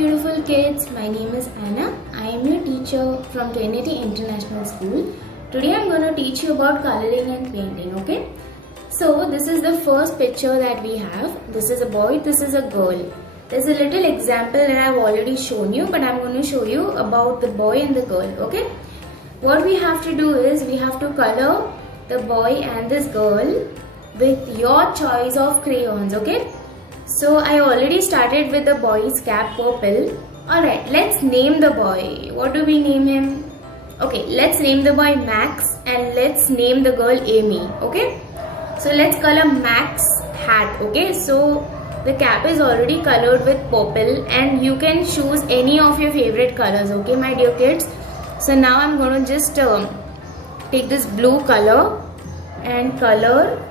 beautiful kids. My name is Anna. I am your teacher from Trinity International School. Today I am going to teach you about coloring and painting, okay? So this is the first picture that we have. This is a boy, this is a girl. There's a little example that I have already shown you, but I am going to show you about the boy and the girl, okay? What we have to do is we have to color the boy and this girl with your choice of crayons, okay? So I already started with the boy's cap purple. Alright, let's name the boy. What do we name him? Okay, let's name the boy Max and let's name the girl Amy. Okay? So let's color Max hat. Okay? So the cap is already colored with purple and you can choose any of your favorite colors. Okay, my dear kids? So now I'm going to just take this blue color and color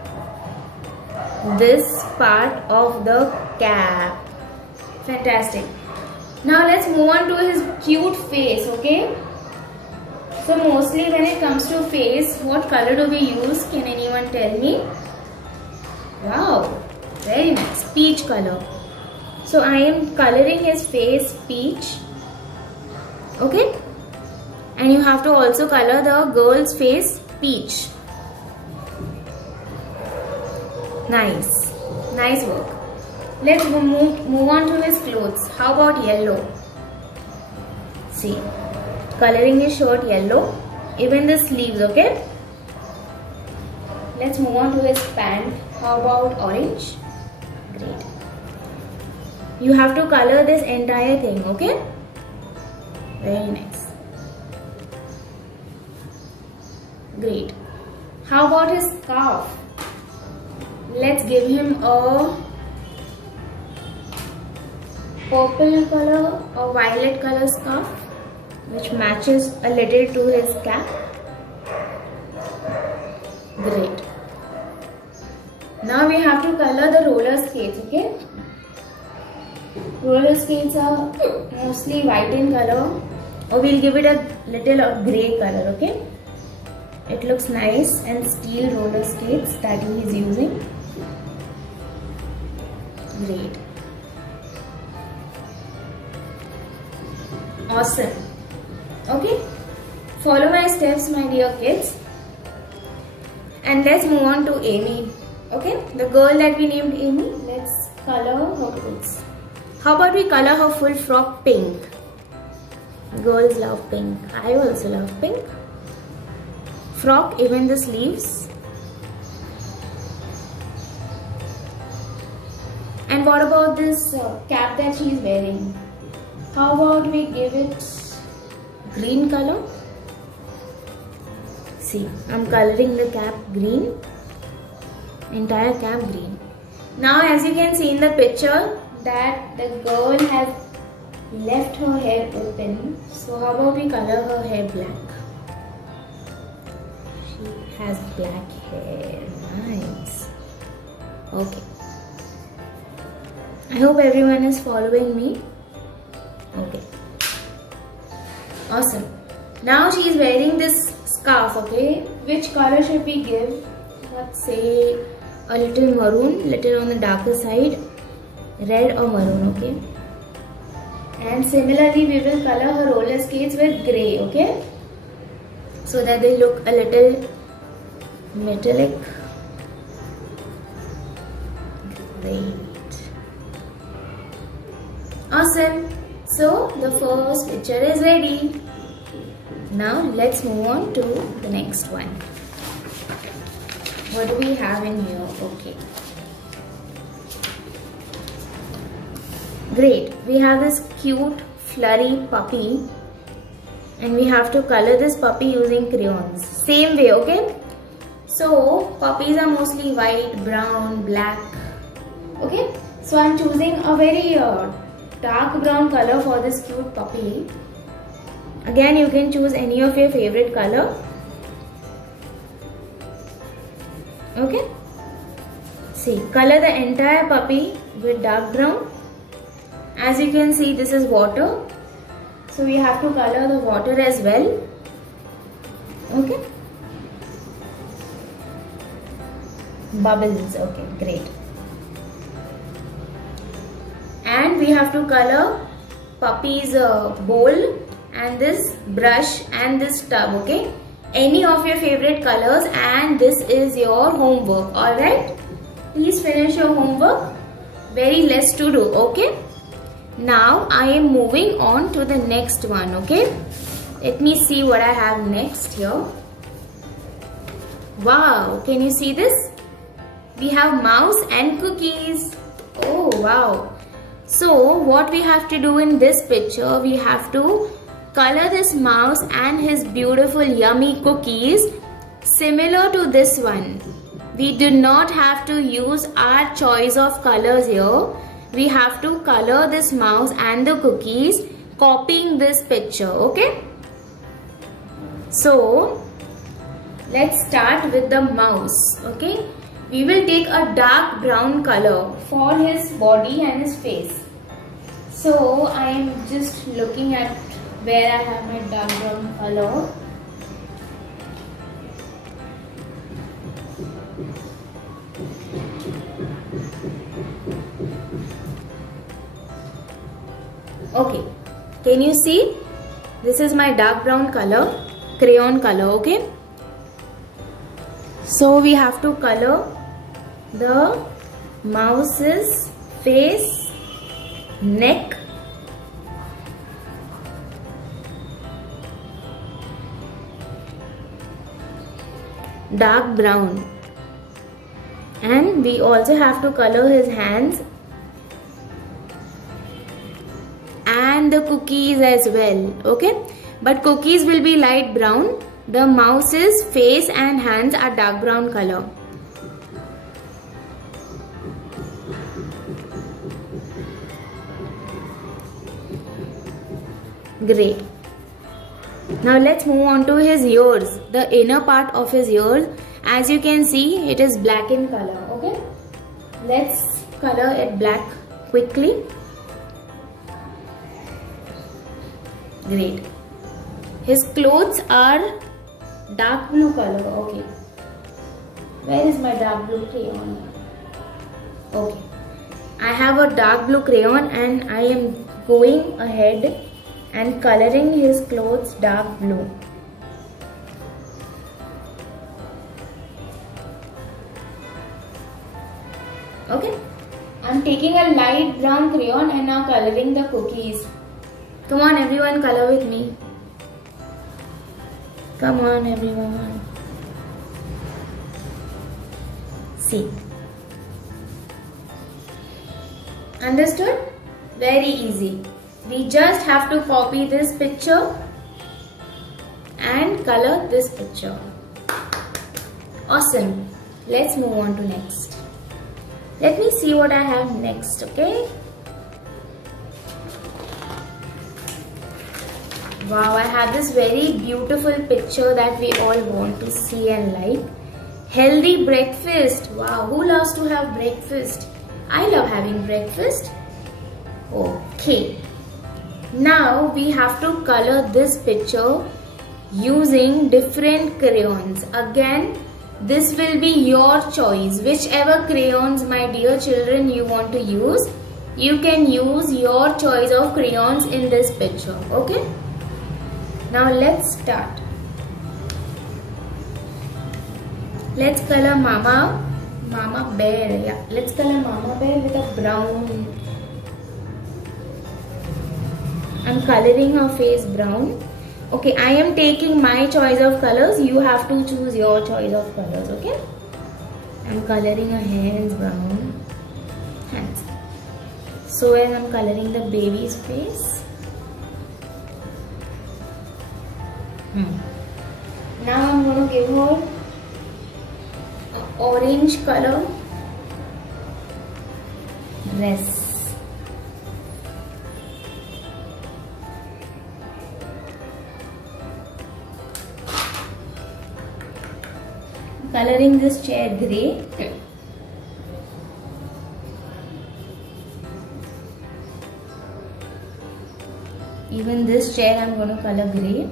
this part of the cap. Fantastic. Now let's move on to his cute face, okay? So mostly when it comes to face, what color do we use? Can anyone tell me? Wow, very nice. Peach color. So I am coloring his face peach. Okay? And you have to also color the girl's face peach. Nice. Nice work. Let's move on to his clothes. How about yellow? See. Coloring his shirt yellow. Even the sleeves, okay? Let's move on to his pant. How about orange? Great. You have to color this entire thing, okay? Very nice. Great. How about his scarf? Let's give him a purple color or violet color scarf which matches a little to his cap. Great. Now we have to color the roller skates, okay? Roller skates are mostly white in color, or we'll give it a little of grey color, okay? It looks nice, and steel roller skates that he is using. Great. Awesome. Okay. Follow my steps, my dear kids. And let's move on to Amy. Okay. The girl that we named Amy. Let's color her clothes. How about we color her full frock pink? Girls love pink. I also love pink. Frock, even the sleeves. And what about this cap that she is wearing? How about we give it green color? See, I'm coloring the cap green. Entire cap green. Now as you can see in the picture that the girl has left her hair open. So how about we color her hair black? She has black hair. Nice. Okay. I hope everyone is following me. Okay. Awesome. Now she is wearing this scarf, okay? Which color should we give? Let's say a little maroon, little on the darker side. Red or maroon, okay? And similarly, we will color her roller skates with grey, okay? So that they look a little metallic. Great. Awesome. So the first picture is ready. Now let's move on to the next one. What do we have in here? Okay. Great. We have this cute flurry puppy and we have to color this puppy using crayons. Same way, okay? So puppies are mostly white, brown, black. Okay? So I'm choosing a very dark brown color for this cute puppy. Again, you can choose any of your favorite color. Okay? See, color the entire puppy with dark brown. As you can see, this is water. So we have to color the water as well. Okay? Bubbles. Okay, great. And we have to color puppy's bowl and this brush and this tub. Okay, any of your favorite colors, and this is your homework. Alright, please finish your homework. Very less to do. Okay, now I am moving on to the next one. Okay, let me see what I have next here. Wow, can you see this? We have mouse and cookies. Oh wow. So what we have to do in this picture, we have to color this mouse and his beautiful yummy cookies similar to this one. We do not have to use our choice of colors here. We have to color this mouse and the cookies copying this picture. Okay, so let's start with the mouse. Okay, we will take a dark brown color for his body and his face. So I am just looking at where I have my dark brown color. Okay, can you see? This is my dark brown color, crayon color. Okay, so we have to color the mouse's face, neck, dark brown, and we also have to color his hands and the cookies as well. Okay, but cookies will be light brown. The mouse's face and hands are dark brown color. Great. Now let's move on to his ears, the inner part of his ears. As you can see, it is black in color. Okay, let's color it black quickly. Great. His clothes are dark blue color. Okay, where is my dark blue crayon? Okay, I have a dark blue crayon and I am going ahead and coloring his clothes dark blue. Okay, I'm taking a light brown crayon and now coloring the cookies. Come on everyone, color with me. Come on everyone. See. Understood? Very easy. We just have to copy this picture and color this picture. Awesome. Let's move on to next. Let me see what I have next, okay? Wow, I have this very beautiful picture that we all want to see and like. Healthy breakfast. Wow, who loves to have breakfast? I love having breakfast. Okay. Now we have to color this picture using different crayons. Again, this will be your choice. Whichever crayons, my dear children, you want to use, you can use your choice of crayons in this picture. Okay? Now let's start. Let's color Mama Bear. Yeah, let's color Mama Bear with a brown. I'm coloring her face brown. Okay, I am taking my choice of colors. You have to choose your choice of colors. Okay? I'm coloring her hands brown. Hands. So as I'm coloring the baby's face. Now I'm going to give her an orange color dress. Coloring this chair grey. Even this chair I'm going to color grey.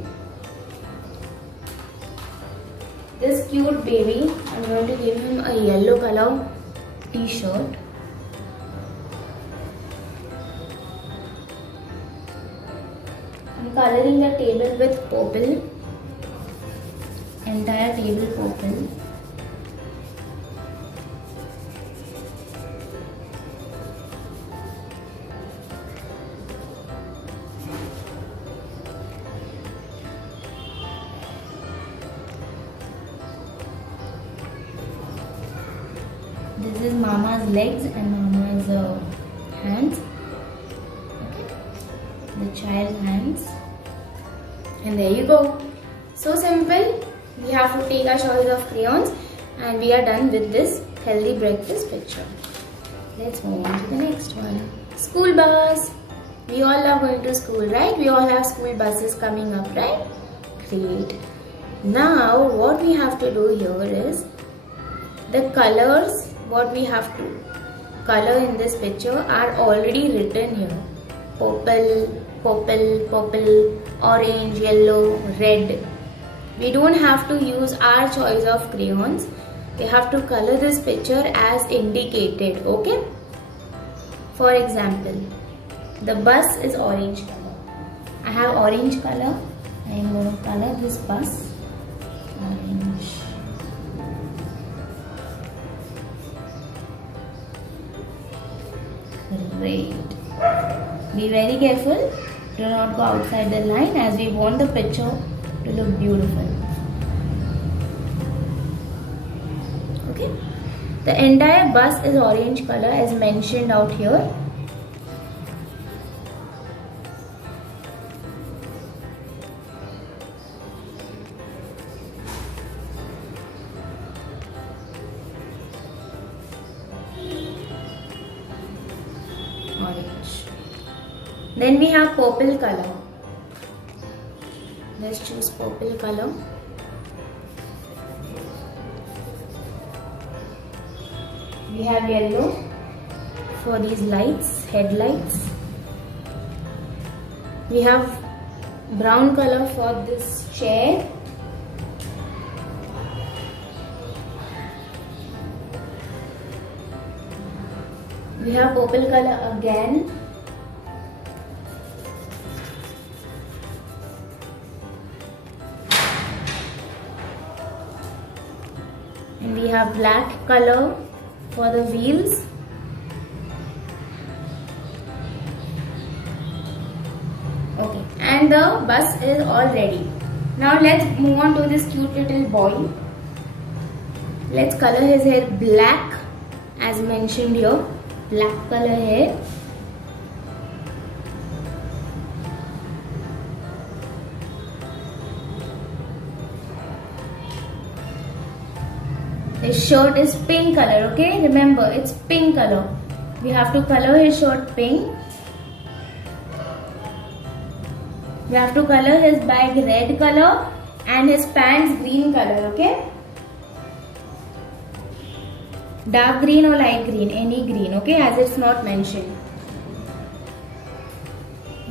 This cute baby, I'm going to give him a yellow color t-shirt. coloring the table with purple, entire table purple. This is Mama's legs and Mama's hands. Okay, the child's hands. And there you go. So simple. We have to take our choice of crayons and we are done with this healthy breakfast picture. Let's move on to the next one. School bus. We all love going to school, right? We all have school buses coming up, right? Great. Now what we have to do here is the colors. What we have to color in this picture are already written here. Purple, purple, purple, orange, yellow, red. We don't have to use our choice of crayons. We have to color this picture as indicated, okay? For example, the bus is orange color. I have orange color. I am going to color this bus orange. Great. Be very careful. Do not go outside the line as we want the picture to look beautiful. Okay. The entire bus is orange color as mentioned out here. Orange. Then we have purple color. Let's choose purple color. We have yellow for these lights, headlights. We have brown color for this chair. We have purple color again. And we have black color for the wheels. Okay, and the bus is all ready. Now let's move on to this cute little boy. Let's color his hair black as mentioned here. Black color hair. His shirt is pink color, okay? Remember, it's pink color. We have to color his shirt pink. We have to color his bag red color and his pants green color, okay? Dark green or light green, any green, okay, as it's not mentioned.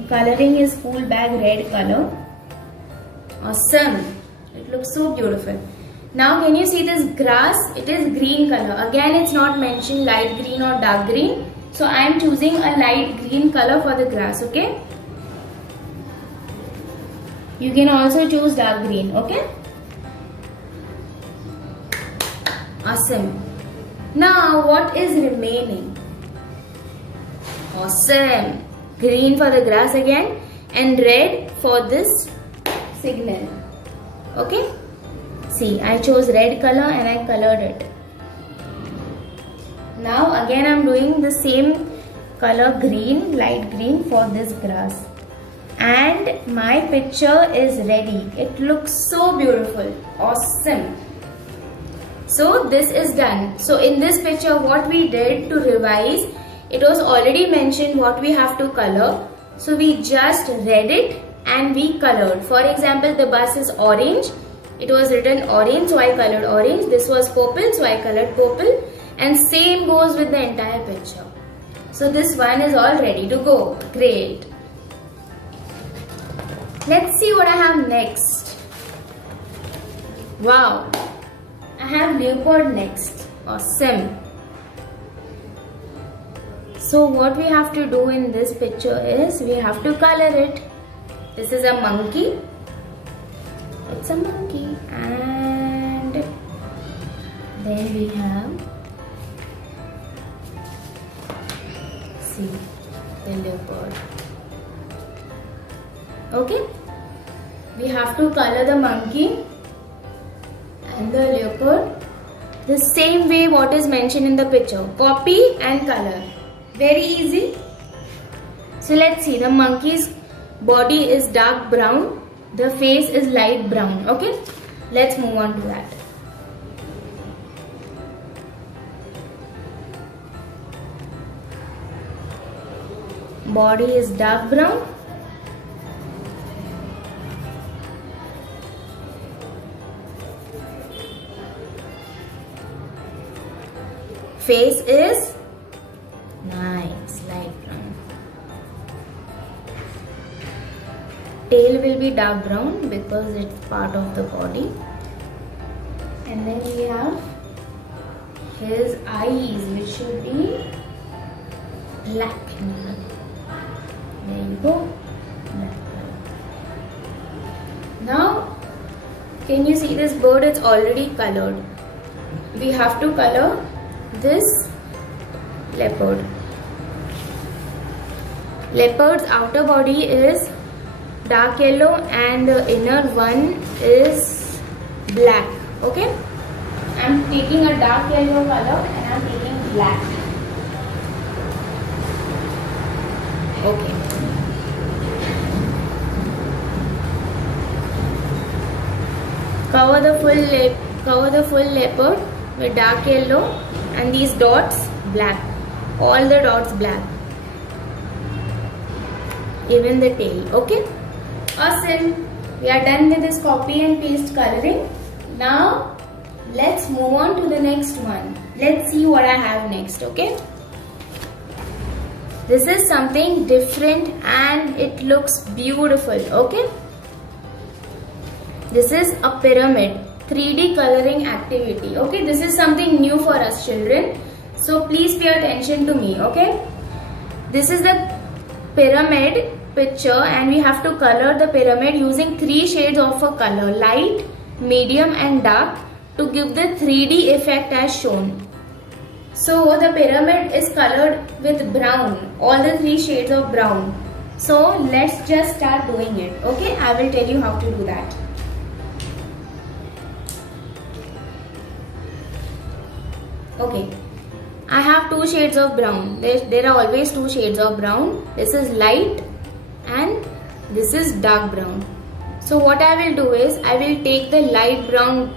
Coloring his school bag red color. Awesome. It looks so beautiful. Now can you see this grass? It is green color. Again, it's not mentioned light green or dark green. So I am choosing a light green color for the grass, okay? You can also choose dark green, okay? Awesome. Now what is remaining? Awesome. Green for the grass again and red for this signal. Okay? See, I chose red color and I colored it. Now again I am doing the same color green, light green for this grass. And my picture is ready. It looks so beautiful. Awesome. So this is done. So in this picture what we did to revise, it was already mentioned what we have to color. So we just read it and we colored. For example, the bus is orange. It was written orange, so I colored orange. This was purple, so I colored purple. And same goes with the entire picture. So this one is all ready to go. Great. Let's see what I have next. Wow. I have leopard next. Awesome. So what we have to do in this picture is we have to color it. This is a monkey. It's a monkey. And then we have, see, the leopard. Okay. We have to color the monkey and the leopard the same way what is mentioned in the picture. Copy and color. Very easy. So let's see. The monkey's body is dark brown. The face is light brown. Okay. Let's move on to that. Body is dark brown. Face is nice, light brown. Tail will be dark brown because it's part of the body. And then we have his eyes, which should be black in color. There you go. Black color. Now, can you see this bird? It's already colored. We have to color this leopard. Leopard's outer body is dark yellow and the inner one is black. Okay, I'm taking a dark yellow color and I'm taking black. Okay. Cover the full leopard with dark yellow and these dots black. All the dots black. Even the tail. Okay. Awesome. We are done with this copy and paste coloring. Now let's move on to the next one. Let's see what I have next. Okay. This is something different and it looks beautiful. Okay. This is a pyramid. 3D coloring activity. Okay, this is something new for us children. So please pay attention to me. Okay, this is the pyramid picture and we have to color the pyramid using 3 shades of a color: light, medium and dark, to give the 3D effect as shown. So the pyramid is colored with brown, all the 3 shades of brown. So let's just start doing it. Okay, I will tell you how to do that. Okay, I have 2 shades of brown. There are always 2 shades of brown. This is light and this is dark brown. So what I will do is I will take the light brown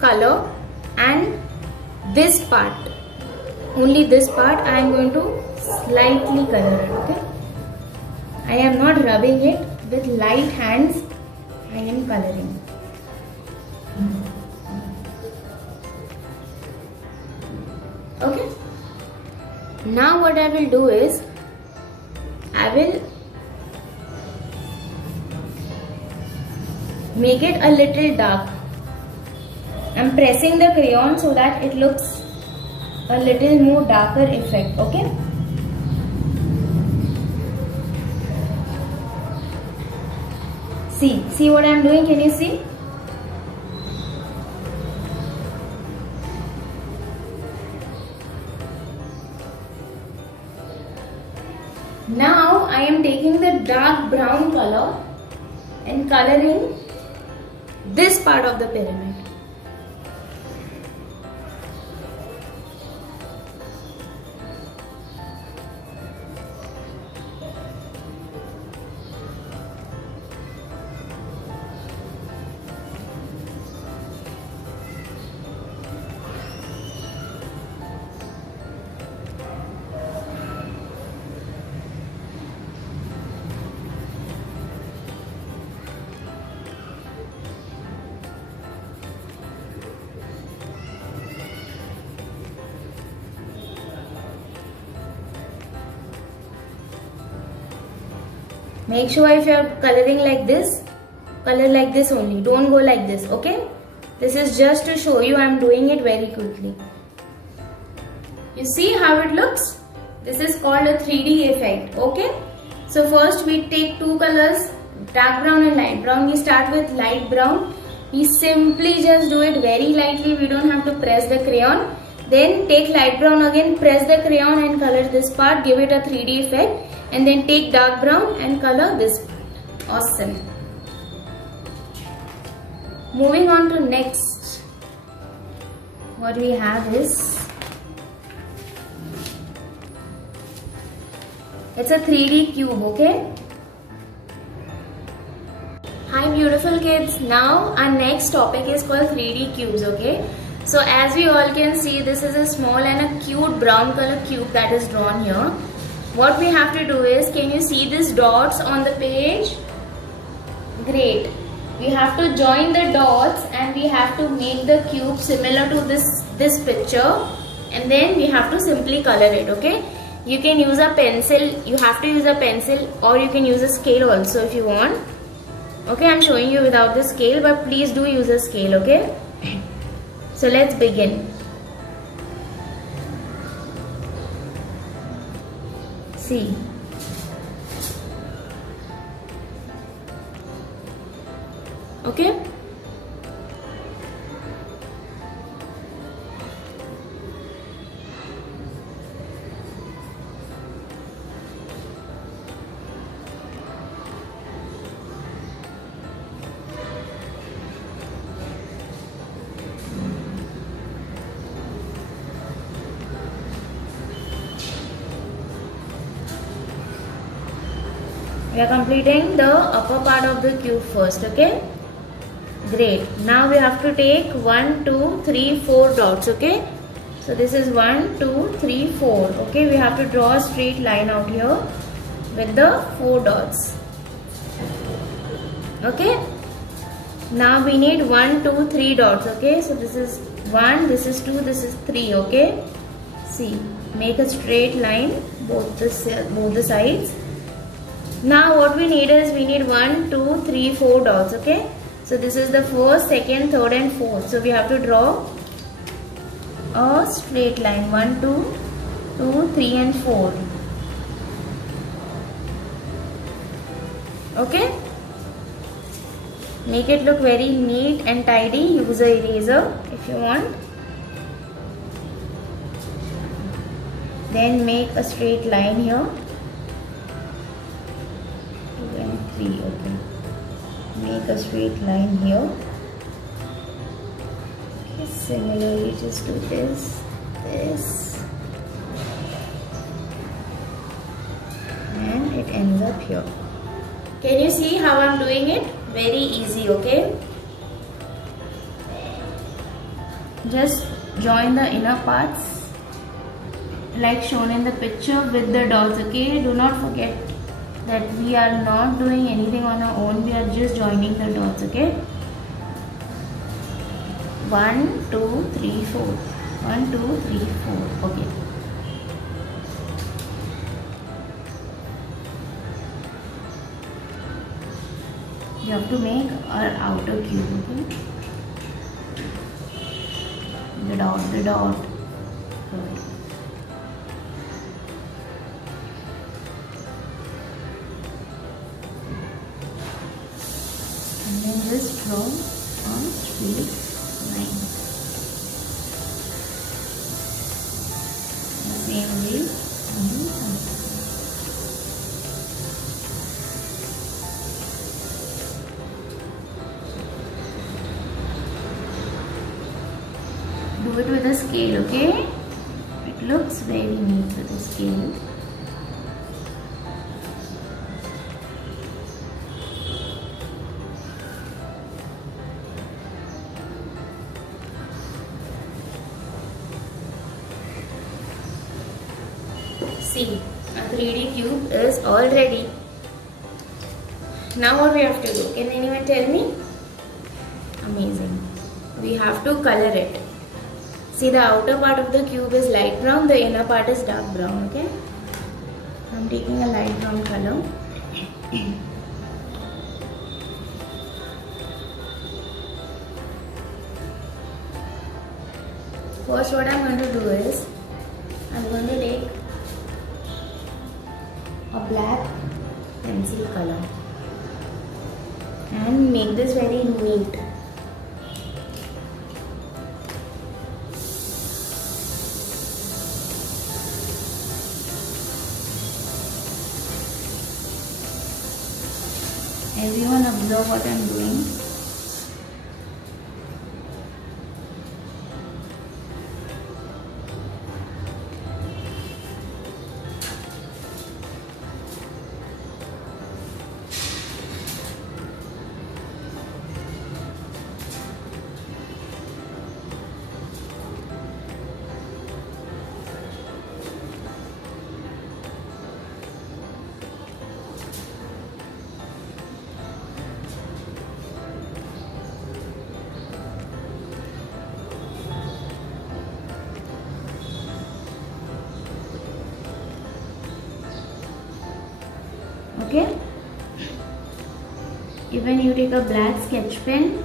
color and this part, only this part I am going to slightly color it. Okay, I am not rubbing it. With light hands I am coloring. Okay, now what I will do is I will make it a little dark. I am pressing the crayon so that it looks a little more darker effect. Okay, see what I am doing. Can you see? Now I am taking the dark brown color and coloring this part of the pyramid. Make sure if you are coloring like this, color like this only. Don't go like this. Okay, this is just to show you I am doing it very quickly. You see how it looks? This is called a 3D effect. Okay, so first we take 2 colors dark brown and light brown. We start with light brown. We simply just do it very lightly. We don't have to press the crayon. Then take light brown again, press the crayon and color this part. Give it a 3D effect. And then take dark brown and color this part. Awesome. Moving on to next. What we have is, it's a 3D cube, okay? Hi beautiful kids, now our next topic is called 3D cubes, okay? So as we all can see, this is a small and a cute brown color cube that is drawn here. What we have to do is, can you see these dots on the page? Great. We have to join the dots and we have to make the cube similar to this picture, and then we have to simply color it, okay? You can use a pencil, you have to use a pencil, or you can use a scale also if you want. Okay, I'm showing you without the scale, but please do use a scale, okay? So let's begin. See. Okay? We are completing the upper part of the cube first, okay? Great. Now we have to take 1, 2, 3, 4 dots, okay? So this is 1, 2, 3, 4, okay? We have to draw a straight line out here with the 4 dots, okay? Now we need 1, 2, 3 dots, okay? So this is 1, this is 2, this is 3, okay? See, make a straight line both the sides. Now what we need is, we need 1, 2, 3, 4 dots, okay? So this is the first, second, third and fourth. So we have to draw a straight line, 1, 2, 2, 3 and 4. Okay? Make it look very neat and tidy. Use a eraser if you want. Then make a straight line here. 2 and 3, okay. Make a straight line here. Okay, similarly just do this, and it ends up here. Can you see how I'm doing it? Very easy, okay? Just join the inner parts like shown in the picture with the dots, okay? Do not forget that we are not doing anything on our own, we are just joining the dots, okay? 1, 2, 3, 4. 1, 2, 3, 4. Okay. You have to make our outer cube, okay? The dot. Good. And then just draw a straight line. The same way on the other side. Do it with a scale, okay? It looks very neat with a scale. See, a 3D cube is all ready. Now what we have to do? Can anyone tell me? Amazing. We have to color it. See, the outer part of the cube is light brown, the inner part is dark brown, okay? I'm taking a light brown color. First what I'm going to do is, I'm going to take a black pencil color. make this very neat. Everyone observe what I am doing. Okay, even you take a black sketch pen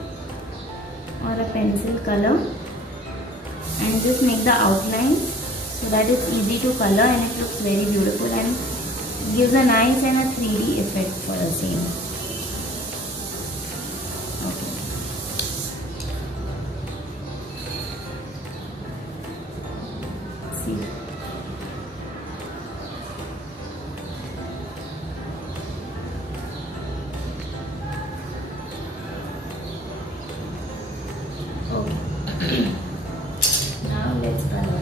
or a pencil color and just make the outline so that it's easy to color and it looks very beautiful and gives a nice and a 3D effect for the same. Okay. See. Okay. Now let's color.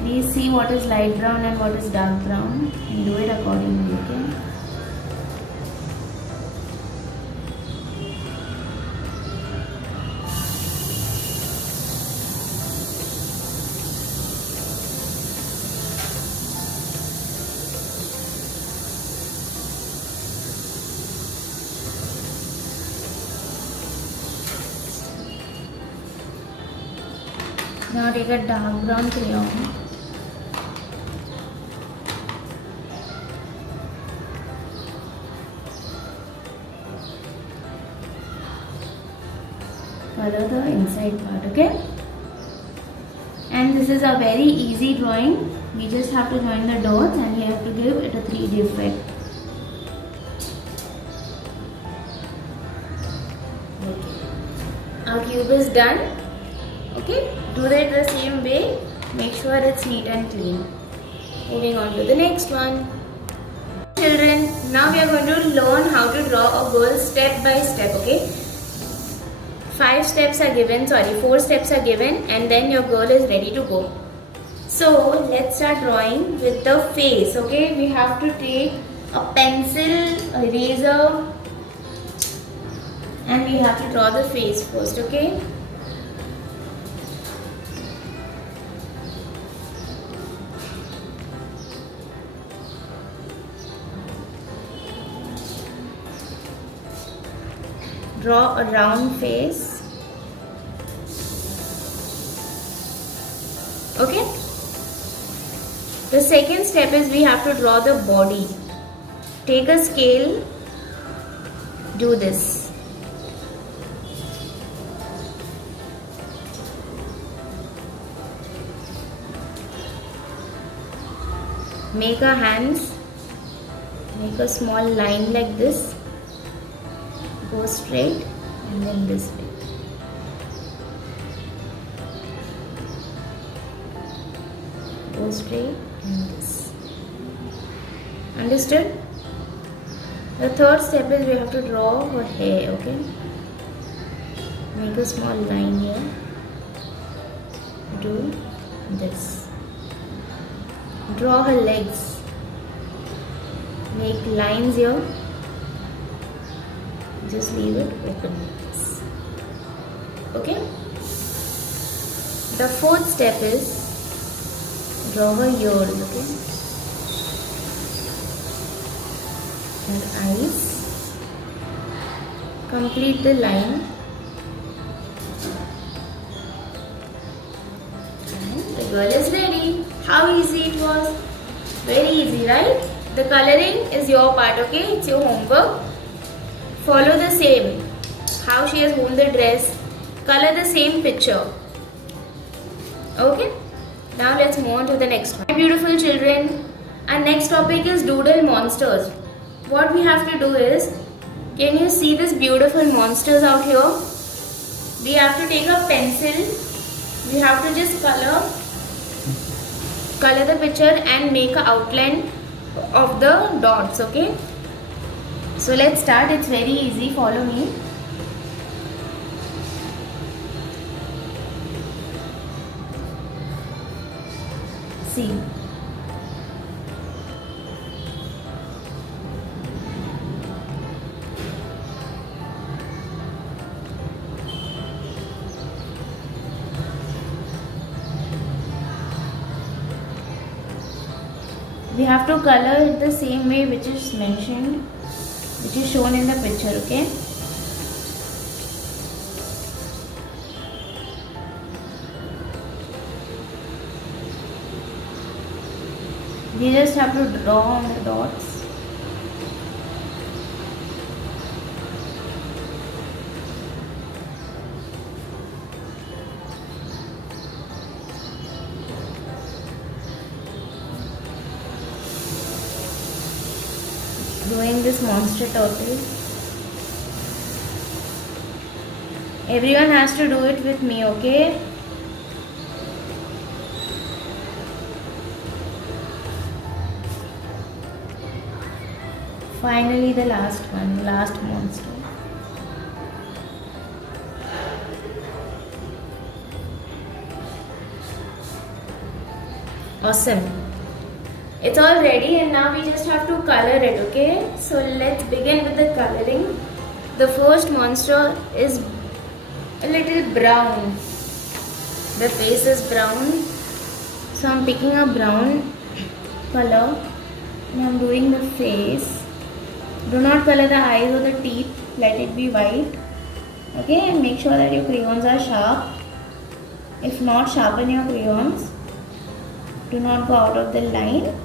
Please see what is light brown and what is dark brown and do it accordingly, okay? Now take a dark brown crayon. Color the inside part, okay? And this is a very easy drawing. We just have to join the dots and we have to give it a 3D effect. Okay. Our cube is done. Okay, do that the same way. Make sure it's neat and clean. Moving on to the next one. Children, now we are going to learn how to draw a girl step by step, okay? 4 steps are given and then your girl is ready to go. So let's start drawing with the face, okay? We have to take a pencil, eraser and we have to draw the face first, okay? Draw a round face. Okay. The second step is we have to draw the body. Take a scale. Do this. Make a hands. Make a small line like this. Go straight and then this way. Go straight and this. Understood? The third step is we have to draw her hair, okay? Make a small line here. Do this. Draw her legs. Make lines here. Just leave it open. Okay? The fourth step is draw her ears, okay? Her eyes. Complete the line. And the girl is ready. How easy it was? Very easy, right? The coloring is your part, okay? It's your homework. Follow the same. How she has worn the dress. Color the same picture. Okay? Now let's move on to the next one. My beautiful children, our next topic is doodle monsters. What we have to do is, can you see these beautiful monsters out here? We have to take a pencil. We have to just color the picture and make an outline of the dots, okay? So let's start. It's very easy. Follow me. See. We have to color it the same way which is mentioned, which is shown in the picture, okay? We just have to draw on the dots. Doing this monster turtle. Everyone has to do it with me, okay? Finally, the last one, last monster. Awesome. It's all ready and now we just have to color it, okay? So let's begin with the coloring. The first monster is a little brown. The face is brown. So I'm picking a brown color and I'm doing the face. Do not color the eyes or the teeth. Let it be white. Okay, and make sure that your crayons are sharp. If not, sharpen your crayons. Do not go out of the line.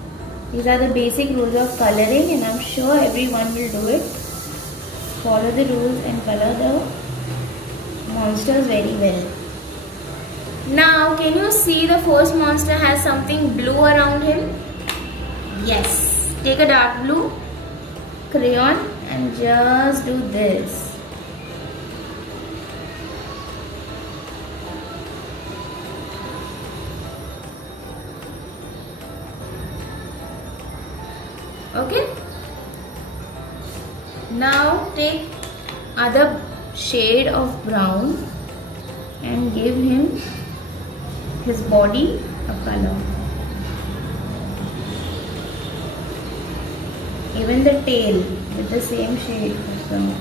These are the basic rules of coloring and I'm sure everyone will do it. Follow the rules and color the monsters very well. Now, can you see the first monster has something blue around him? Yes. Take a dark blue crayon and just do this. Okay. Now take other shade of brown and give him his body a color. Even the tail with the same shade of brown.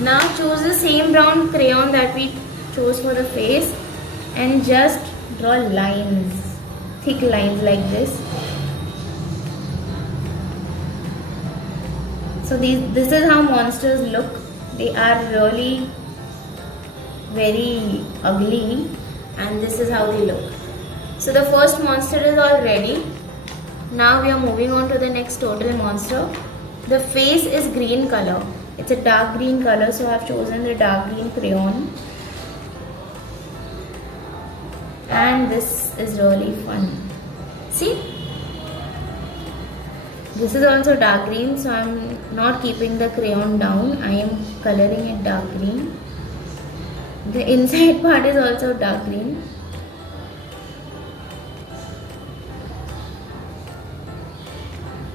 Now choose the same brown crayon that we chose for the face and just draw lines, thick lines like this. So this is how monsters look. They are really very ugly and this is how they look. So the first monster is all ready. Now we are moving on to the next total monster. The face is green color. It's a dark green color, so I have chosen the dark green crayon. And this is really fun. See? This is also dark green, so I am not keeping the crayon down. I am coloring it dark green. The inside part is also dark green.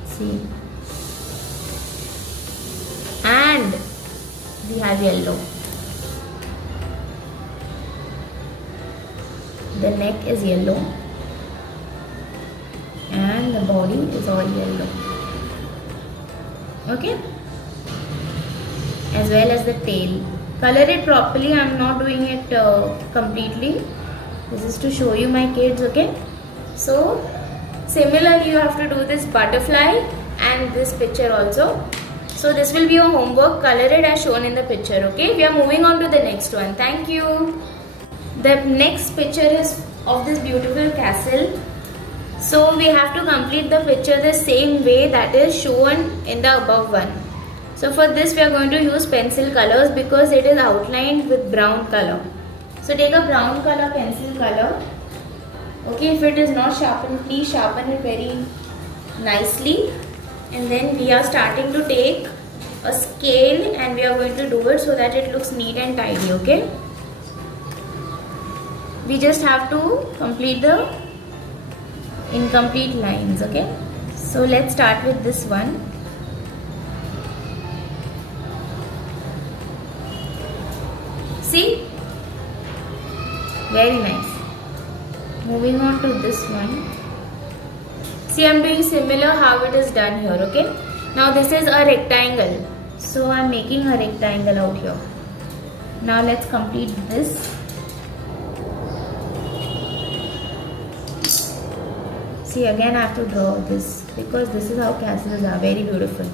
See? And we have yellow. The neck is yellow and the body is all yellow. Okay, as well as the tail. Color it properly. I am not doing it completely. This is to show you my kids. Okay, so similarly you have to do this butterfly and this picture also. So this will be your homework. Color it as shown in the picture. Okay, we are moving on to the next one. Thank you. The next picture is of this beautiful castle. So we have to complete the picture the same way that is shown in the above one. So for this we are going to use pencil colors because it is outlined with brown color. So take a brown color pencil color. Okay, if it is not sharpened, please sharpen it very nicely. And then we are starting to take a scale and we are going to do it so that it looks neat and tidy. Okay, we just have to complete the incomplete lines. Okay, so let's start with this one. See, very nice. Moving on to this one. See, I'm doing similar how it is done here. Okay, now this is a rectangle, so I'm making a rectangle out here. Now let's complete this. See, again I have to draw this because this is how castles are, very beautiful.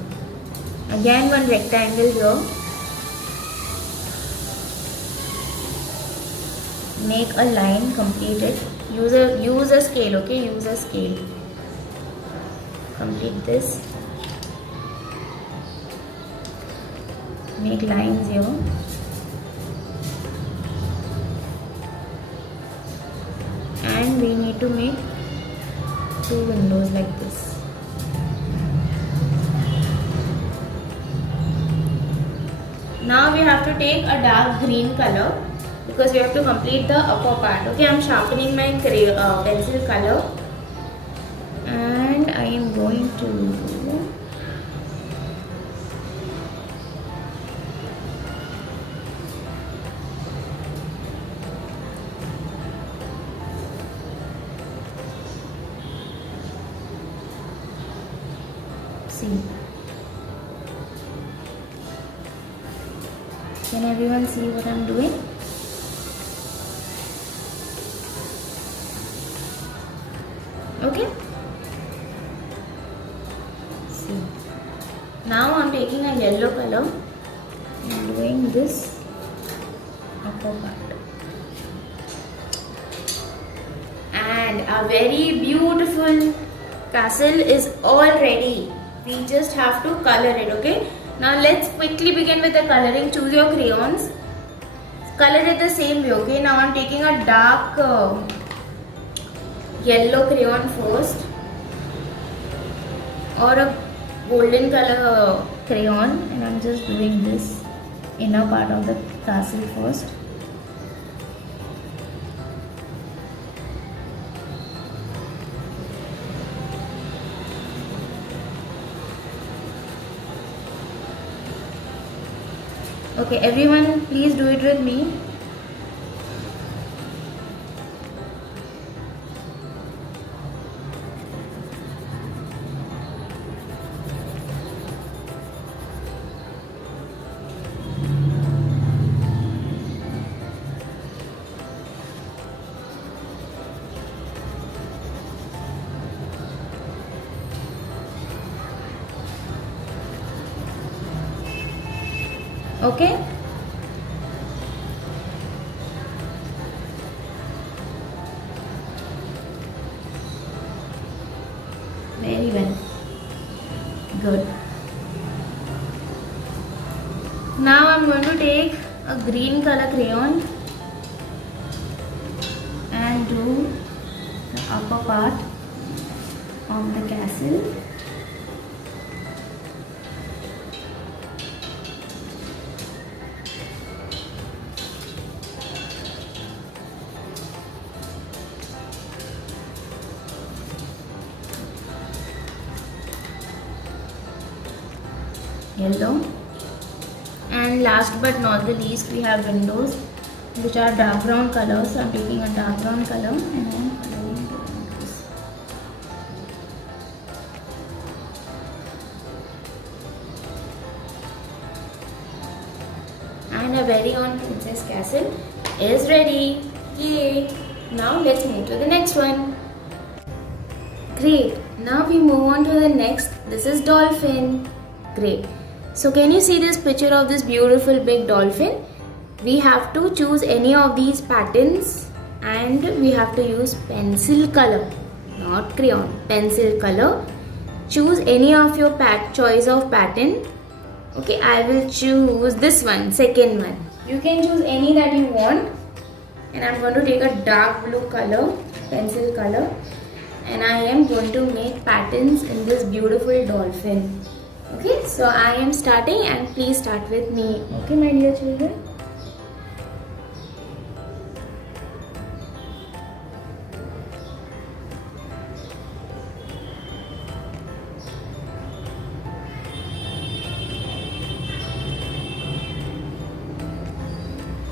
Again one rectangle here. Make a line, complete it. Use a scale, okay? Use a scale. Complete this. Make lines here. And we need to make 2 windows like this. Now we have to take a dark green color because we have to complete the upper part. Okay, I am sharpening my pencil color and I am going to see. Can everyone see what I am doing? Okay. See. Now I am taking a yellow color and doing this upper part. And a very beautiful castle is all ready. We just have to color it, okay? Now let's quickly begin with the coloring. Choose your crayons. Color it the same way, okay? Now I'm taking a dark yellow crayon first or a golden color crayon, and I'm just doing this inner part of the castle first. Okay, everyone please do it with me. Okay, very well, good. Now I'm going to take a green color crayon and do the upper part of the castle. Yellow, and last but not the least we have windows which are dark brown colors. So I'm taking a dark brown color and I'm coloring the windows. And a very own princess castle is ready. Yay! Now let's move to the next one. Great, now we move on to the next. This is dolphin. Great. So can you see this picture of this beautiful big dolphin? we have to choose any of these patterns and we have to use pencil color, not crayon, pencil color. Choose any of your choice of pattern. Okay, I will choose this one, second one. You can choose any that you want. And I'm going to take a dark blue color, pencil color, and I am going to make patterns in this beautiful dolphin. Okay, so I am starting and please start with me. Okay, my dear children.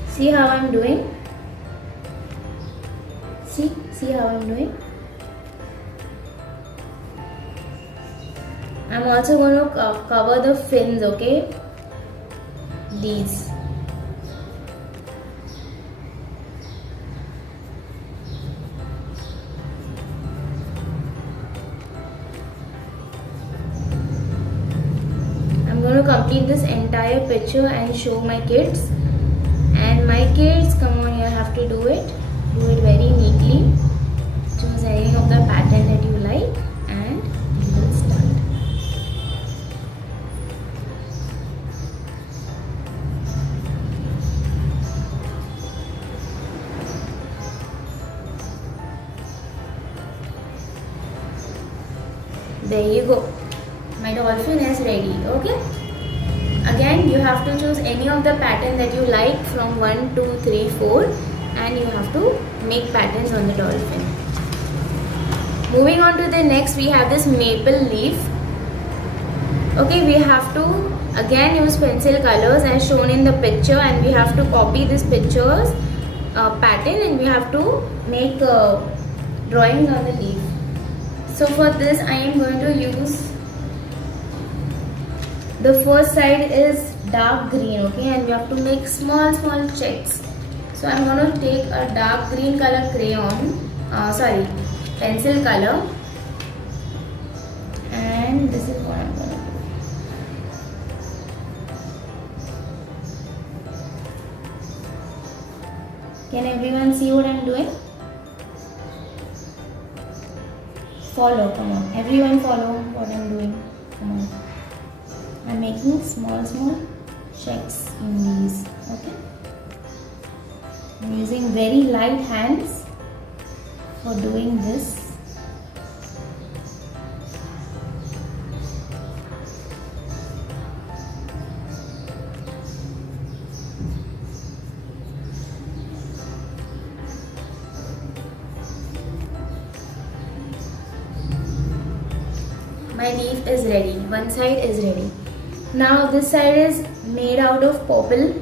See how I'm doing? See how I'm doing? I'm also going to cover the fins, okay? These. I'm going to complete this entire picture and show my kids. And my kids, come on, you have to do it. Do it very neatly. Choose any of the pattern that you like and you will start. There you go. My dolphin is ready. Okay. Again, you have to choose any of the pattern that you like from 1, 2, 3, 4 and you have to make patterns on the dolphin. Moving on to the next, we have this maple leaf. Okay, we have to again use pencil colors as shown in the picture and we have to copy this picture's pattern and we have to make drawings on the leaf. So for this I am going to use, the first side is dark green, okay, and we have to make small checks. So I'm going to take a dark green color pencil color, and this is what I'm going to do. Can everyone see what I'm doing? Follow, come on, everyone follow what I'm doing, come on. I'm making small checks in these, okay. I'm using very light hands for doing this. My leaf is ready, one side is ready. Now this side is made out of purple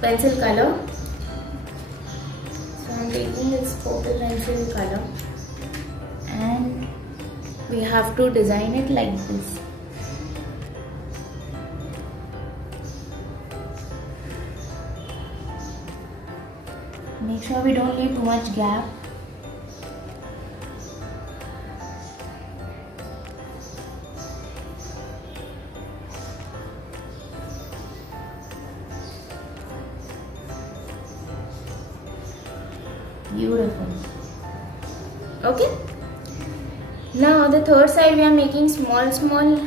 pencil color. So I'm taking this purple pencil color and we have to design it like this. Make sure we don't leave too much gap. Beautiful. Okay. Now the third side we are making small circles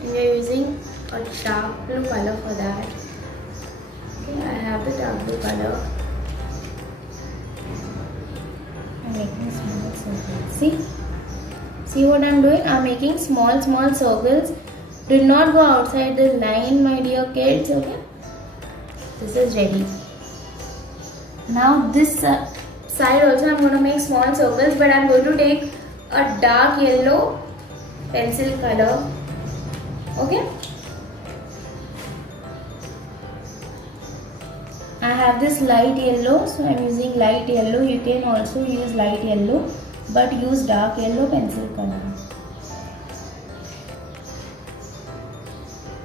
and we are using a dark blue color for that. Okay, I have the dark blue color. I'm making small circles. See what I'm doing? I'm making small circles. Do not go outside the line, my dear kids. Okay. This is ready. Now this side also I'm going to make small circles, but I'm going to take a dark yellow pencil color. Okay. I have this light yellow, so I'm using light yellow. You can also use light yellow, but use dark yellow pencil color.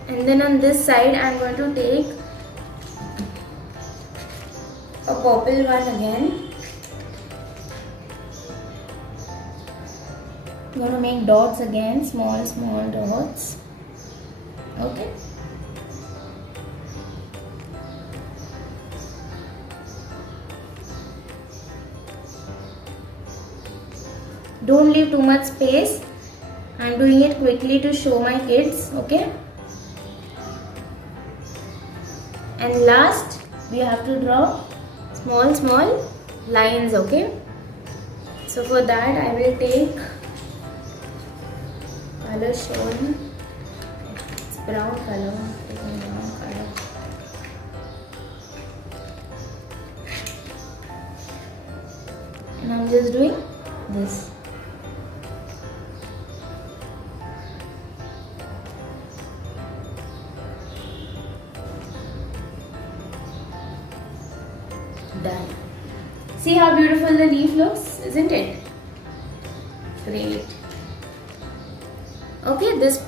And then on this side I'm going to take a purple one again. I'm going to make dots again, small dots. Okay. Don't leave too much space. I'm doing it quickly to show my kids, okay? And last, we have to draw small lines, okay? So for that, I will take color shown. It's brown color. Taking brown color. And I'm just doing this. Done. See how beautiful the leaf looks, isn't it? Great. Okay, this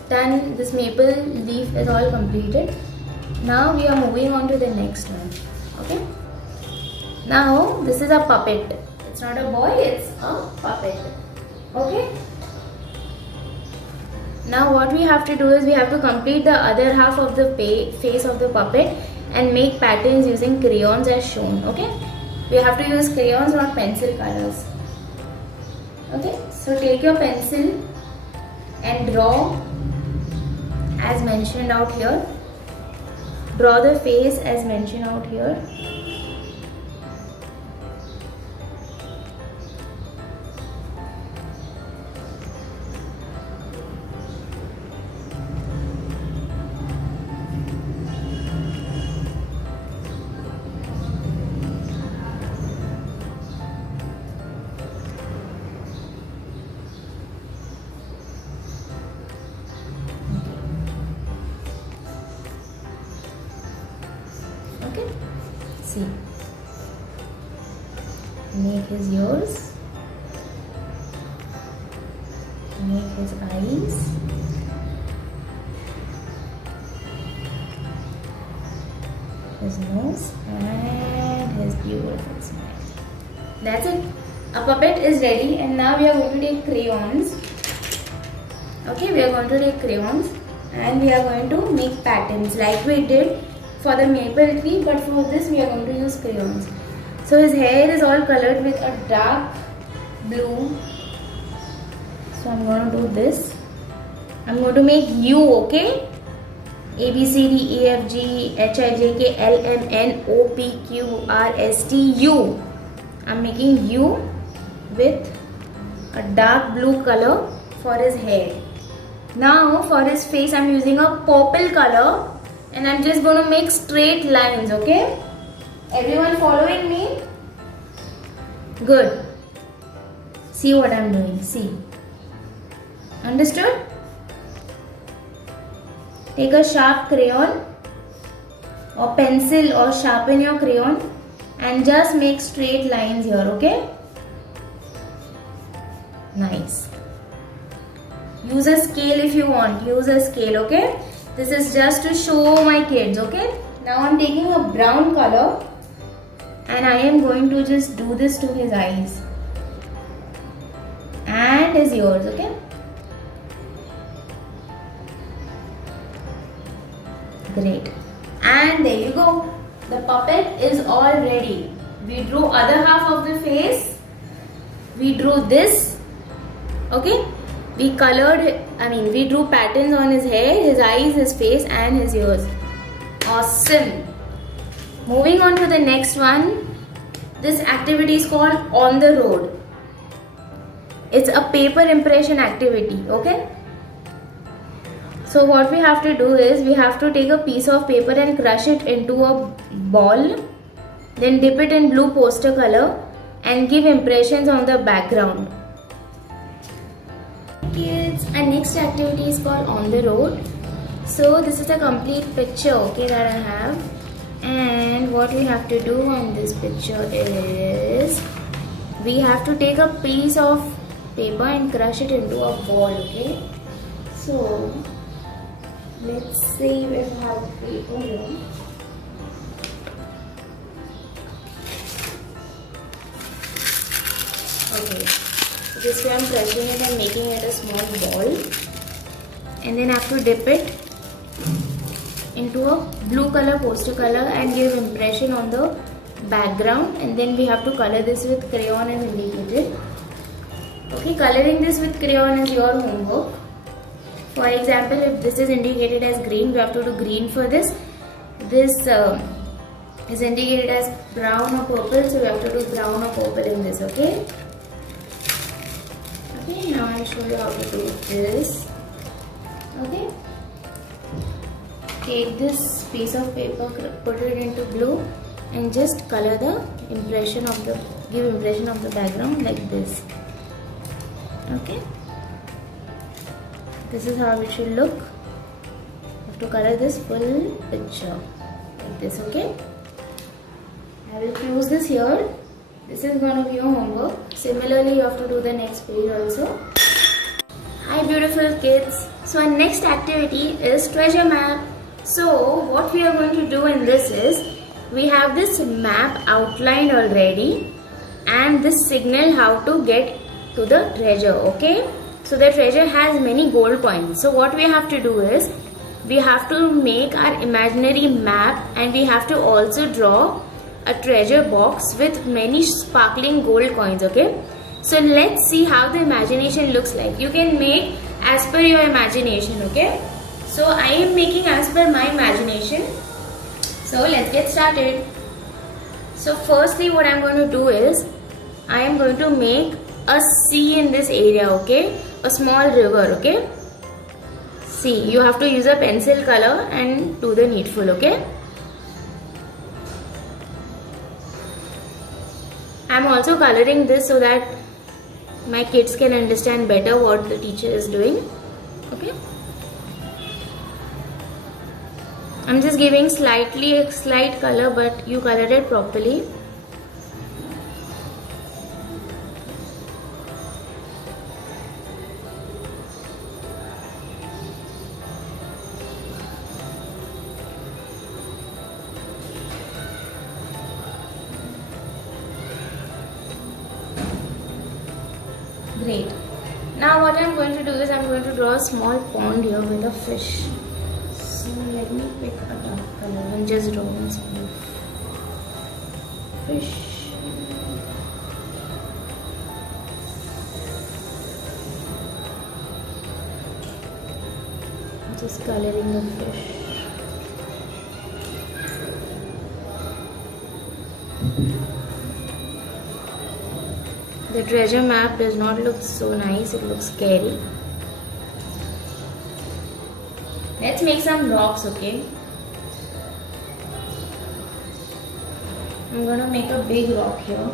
maple leaf is all completed. Now we are moving on to the next one. Okay. Now this is a puppet. It's not a boy, it's a puppet. Okay. Now what we have to do is we have to complete the other half of the face of the puppet and make patterns using crayons as shown. Okay. We have to use crayons, not pencil colors. Okay. So take your pencil and draw as mentioned out here. Draw the face as mentioned out here. Okay, see, make his ears, make his eyes, his nose and his beautiful smile. That's it. Our puppet is ready and now we are going to take crayons. Okay, we are going to take crayons and we are going to make patterns like we did for the maple tree, but for this we are going to use crayons. So his hair is all colored with a dark blue. So I'm going to do this. I'm going to make U, okay? A, B, C, D, E, F, G, H, I, J, K, L, M, N, O, P, Q, R, S, T, U. I'm making U with a dark blue color for his hair. Now for his face I'm using a purple color. And I'm just going to make straight lines, okay? Everyone following me? Good. See what I'm doing, see. Understood? Take a sharp crayon or pencil or sharpen your crayon and just make straight lines here, okay? Nice. Use a scale if you want, use a scale, okay? This is just to show my kids, okay? Now I'm taking a brown color and I am going to just do this to his eyes and his ears, okay? Great. And there you go. The puppet is all ready. We drew other half of the face. We drew this, okay? We drew patterns on his hair, his eyes, his face and his ears. Awesome. Moving on to the next one. This activity is called On the Road. It's a paper impression activity, okay? So what we have to do is, we have to take a piece of paper and crush it into a ball. Then dip it in blue poster color and give impressions on the background. Kids, our next activity is called On the Road. So this is a complete picture, okay, that I have. And what we have to do on this picture is, we have to take a piece of paper and crush it into a ball, okay? So let's see if I have the paper here. Okay. This way I'm crushing it and making it a small ball, and then I have to dip it into a blue color poster color and give impression on the background, and then we have to color this with crayon as indicated. Okay, coloring this with crayon is your homework. For example, if this is indicated as green, you have to do green for this. This is indicated as brown or purple, so you have to do brown or purple in this. Okay. Okay, now I'll show you how to do this. Okay. Take this piece of paper, put it into blue, and just color the impression of the background like this. Okay. This is how it should look. You have to color this full picture like this. Okay. I will close this here. This is going to be your homework. Similarly, you have to do the next page also. Hi beautiful kids. So our next activity is treasure map. So what we are going to do in this is, we have this map outlined already and this signal how to get to the treasure. Okay. So the treasure has many gold coins. So what we have to do is, we have to make our imaginary map and we have to also draw a treasure box with many sparkling gold coins. Okay. So let's see how the imagination looks like. You can make as per your imagination. Okay. So I am making as per my imagination. So let's get started. So firstly what I am going to do is, I am going to make a sea in this area. Okay. A small river. Okay. See, you have to use a pencil color and do the needful. Okay. I am also coloring this so that my kids can understand better what the teacher is doing. Okay. I'm just giving slight color, but you color it properly. Great. Now what I'm going to do is, I'm going to draw a small pond here with a fish. So let me pick a dark color and just draw one small fish. Just coloring the fish. The treasure map does not look so nice, it looks scary. Let's make some rocks, okay? I'm gonna make a big rock here.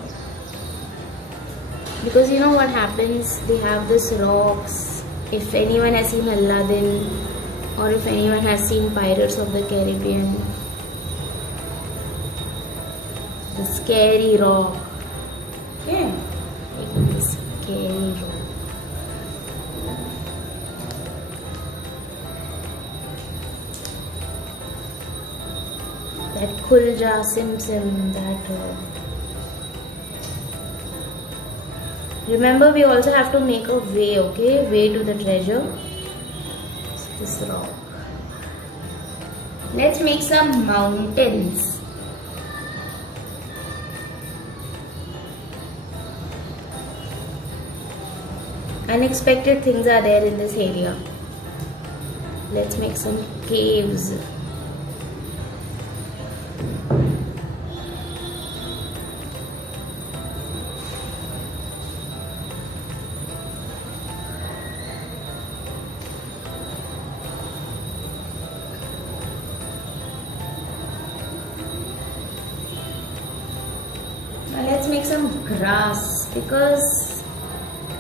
Because you know what happens, they have this rocks. If anyone has seen Aladdin, or if anyone has seen Pirates of the Caribbean, the scary rock. Okay. Scary rock. That Khulja Sim Sim, that remember, we also have to make a way, okay? Way to the treasure. It's this rock. Let's make some mountains. Unexpected things are there in this area. Let's make some caves. Now let's make some grass, because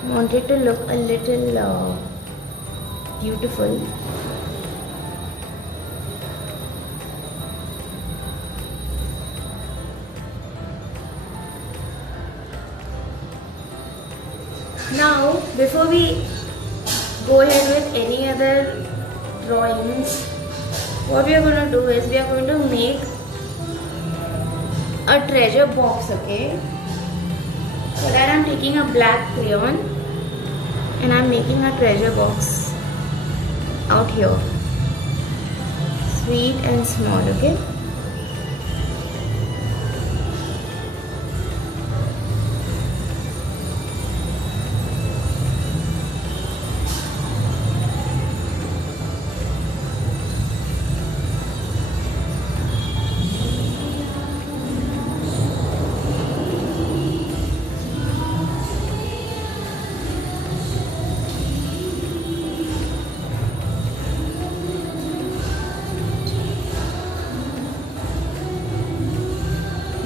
I want it to look a little beautiful. Now, before we go ahead with any other drawings, what we are going to do is, we are going to make a treasure box, okay? For that I am taking a black crayon and I am making a treasure box out here. Sweet and small, okay?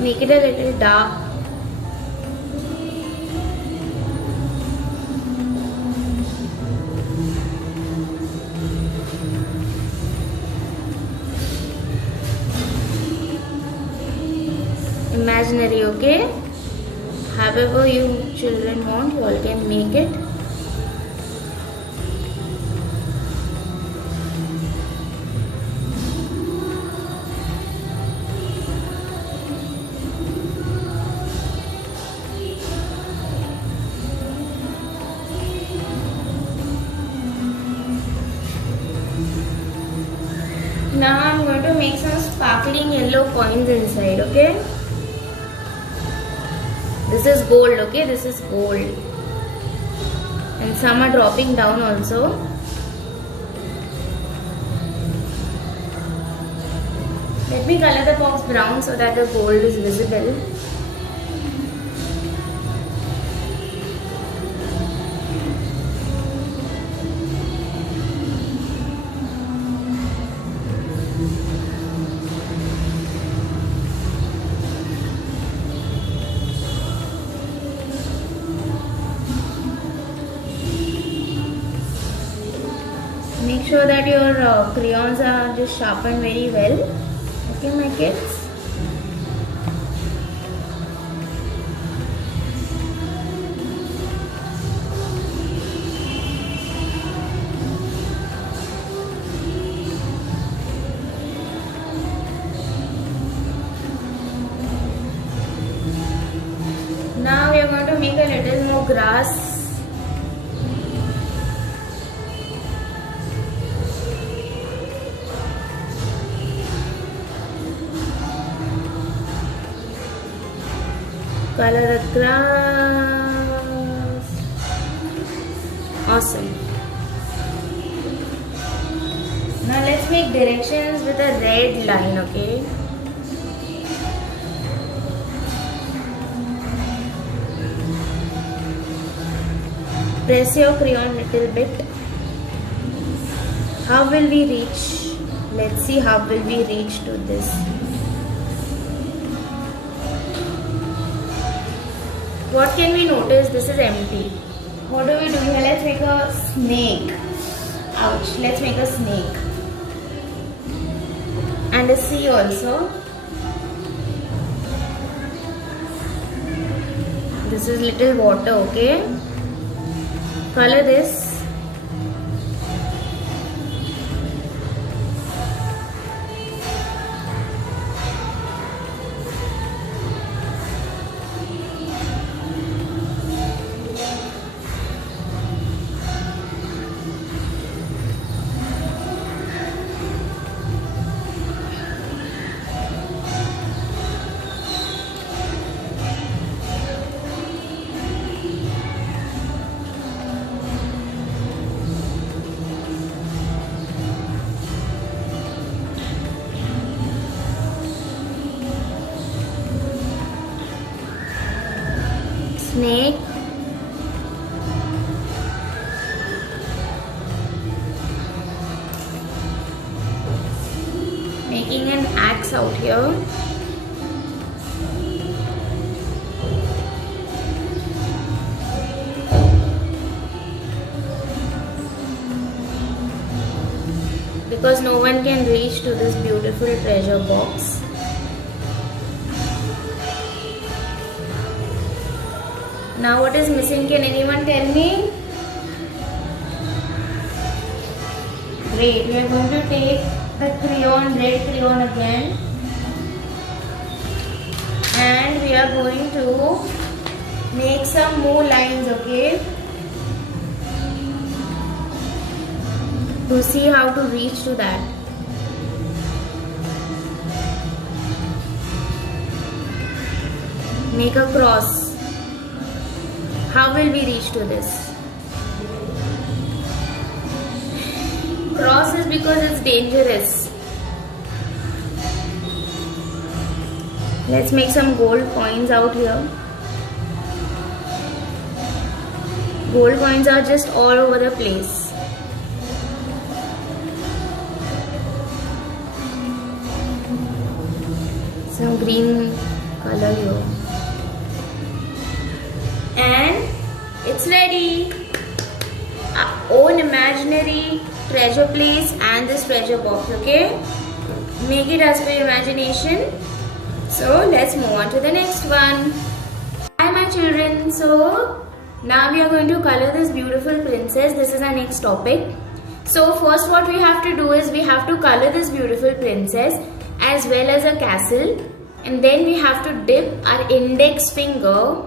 Make it a little dark. Imaginary, okay? However you children want, you all can make it. Now I'm going to make some sparkling yellow coins inside, okay? This is gold, okay? This is gold. And some are dropping down also. Let me color the box brown so that the gold is visible. Make sure that your crayons are just sharpened very well. Okay, my kids. Now we are going to make a little more grass. Color the grass. Awesome. Now let's make directions with a red line, okay? Press your crayon little bit. How will we reach? Let's see how will we reach to this. What can we notice? This is empty. What do we do here? Let's make a snake. Ouch. Let's make a snake. And a sea also. This is little water, okay? Color this. Snake. Making an axe out here. Because no one can reach to this beautiful treasure box. Now what is missing? Can anyone tell me? Great. We are going to take the crayon, red crayon again. And we are going to make some more lines, okay? To see how to reach to that. Make a cross. How will we reach to this? Cross is because it's dangerous. Let's make some gold coins out here. Gold coins are just all over the place. Some green color. color here. And it's ready. Our own imaginary treasure place and this treasure box, okay? Make it as per your imagination. So let's move on to the next one. Hi my children. So now we are going to color this beautiful princess. This is our next topic. So first what we have to do is we have to color this beautiful princess as well as a castle, and then we have to dip our index finger,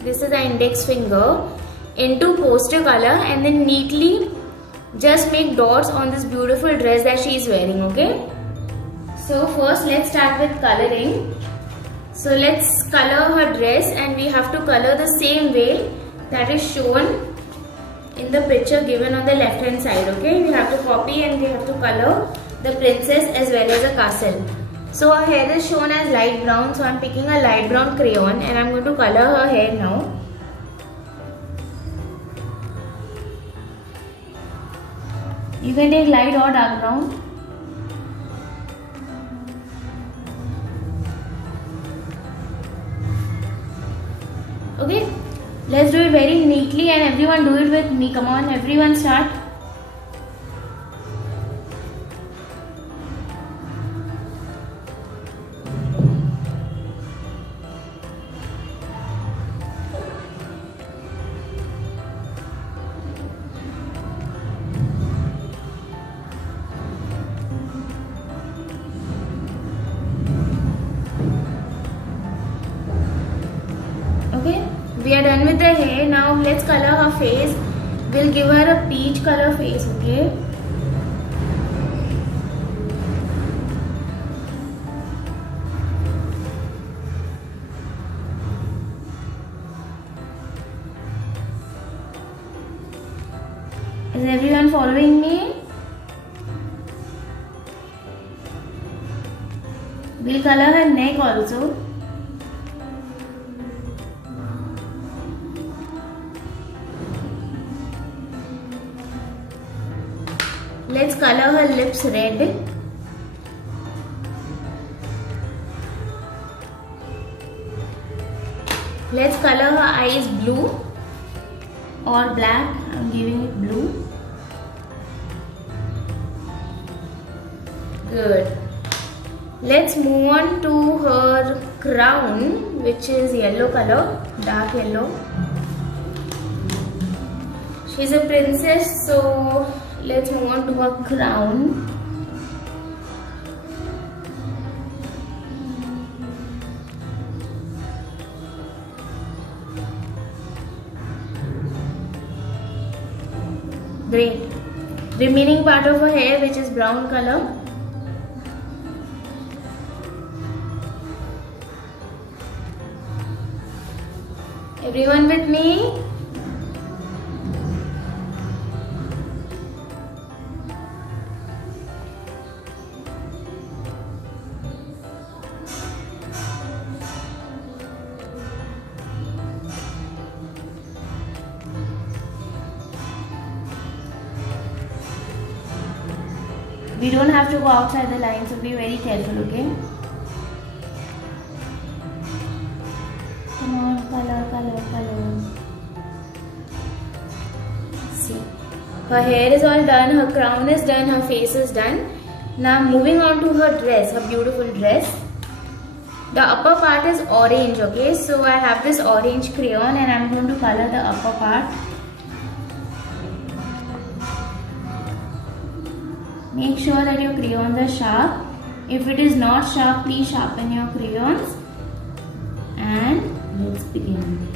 this is our index finger, into poster color and then neatly just make dots on this beautiful dress that she is wearing, okay? So first let's start with coloring. So let's color her dress, and we have to color the same way that is shown in the picture given on the left hand side, okay? We have to copy and we have to color the princess as well as a castle. So her hair is shown as light brown, so I am picking a light brown crayon and I am going to color her hair now. You can take light or dark brown. Okay, let's do it very neatly and everyone do it with me. Come on, everyone start. Okay, we are done with the hair. Now let's color her face. We'll give her a peach color face, okay? Is everyone following me? We'll color her neck also. Let's color her lips red. Let's color her eyes blue or black. I'm giving it blue. Good. Let's move on to her crown, which is yellow color, dark yellow. She's a princess, so let's move on to her crown. Great. Remaining part of her hair, which is brown color. Everyone with me? We don't have to go outside the line, so be very careful, okay? Come on, color, color, color. See, her hair is all done, her crown is done, her face is done. Now moving on to her dress, her beautiful dress. The upper part is orange, okay? So I have this orange crayon and I'm going to color the upper part. Make sure that your crayons are sharp. If it is not sharp, please sharpen your crayons. And let's begin.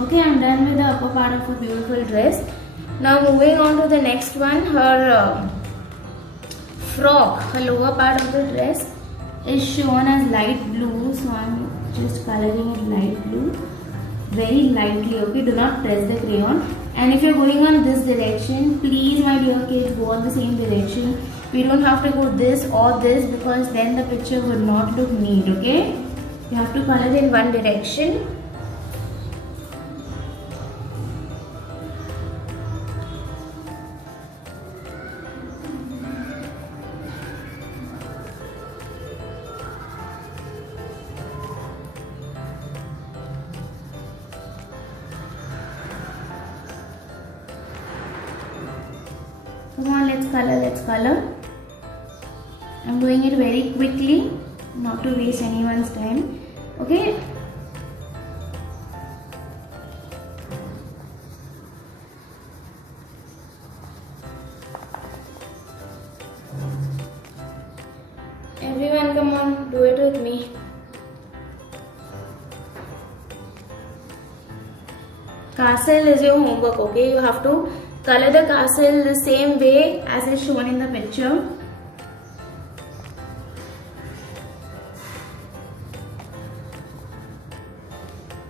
Okay, I'm done with the upper part of a beautiful dress. Now moving on to the next one, her frock, her lower part of the dress is shown as light blue, so I'm just coloring it light blue very lightly. Okay, do not press the crayon. And if you're going on this direction, please my dear kids, go on the same direction. We don't have to go this or this, because then the picture would not look neat. Okay, you have to color in one direction. Come on, let's color. I'm doing it very quickly, not to waste anyone's time. Okay. Everyone, come on, do it with me. Castle is your homework, okay? You have to color the castle the same way as is shown in the picture.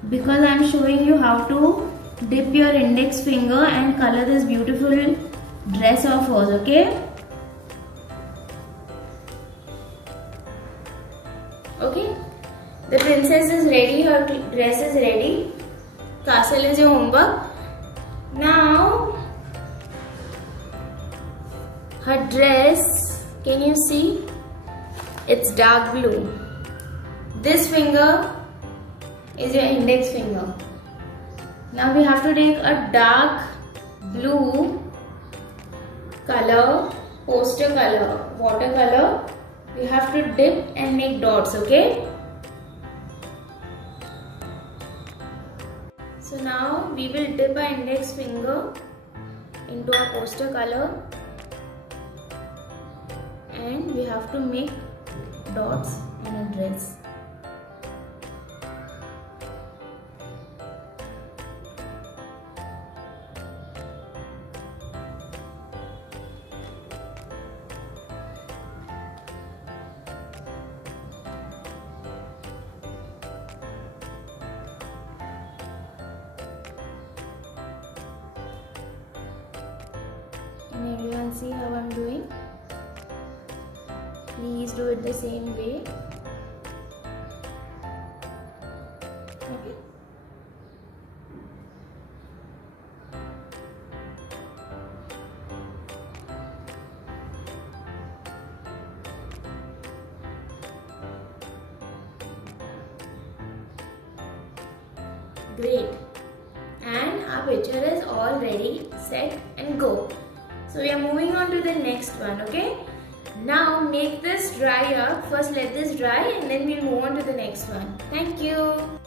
Because I am showing you how to dip your index finger and color this beautiful dress of hers, okay? Okay, the princess is ready, her dress is ready. Castle is your homework. Now, her dress, can you see? It's dark blue. This finger is your index finger. Now we have to take a dark blue color, poster color, watercolor. We have to dip and make dots, okay? So now we will dip our index finger into our poster color and we have to make dots on a dress. Can everyone see how I'm doing? Please do it the same way. Okay. Great. And our picture is all ready, set and go. So we are moving on to the next one, okay? Now make this dry up. First let this dry and then we'll move on to the next one. Thank you.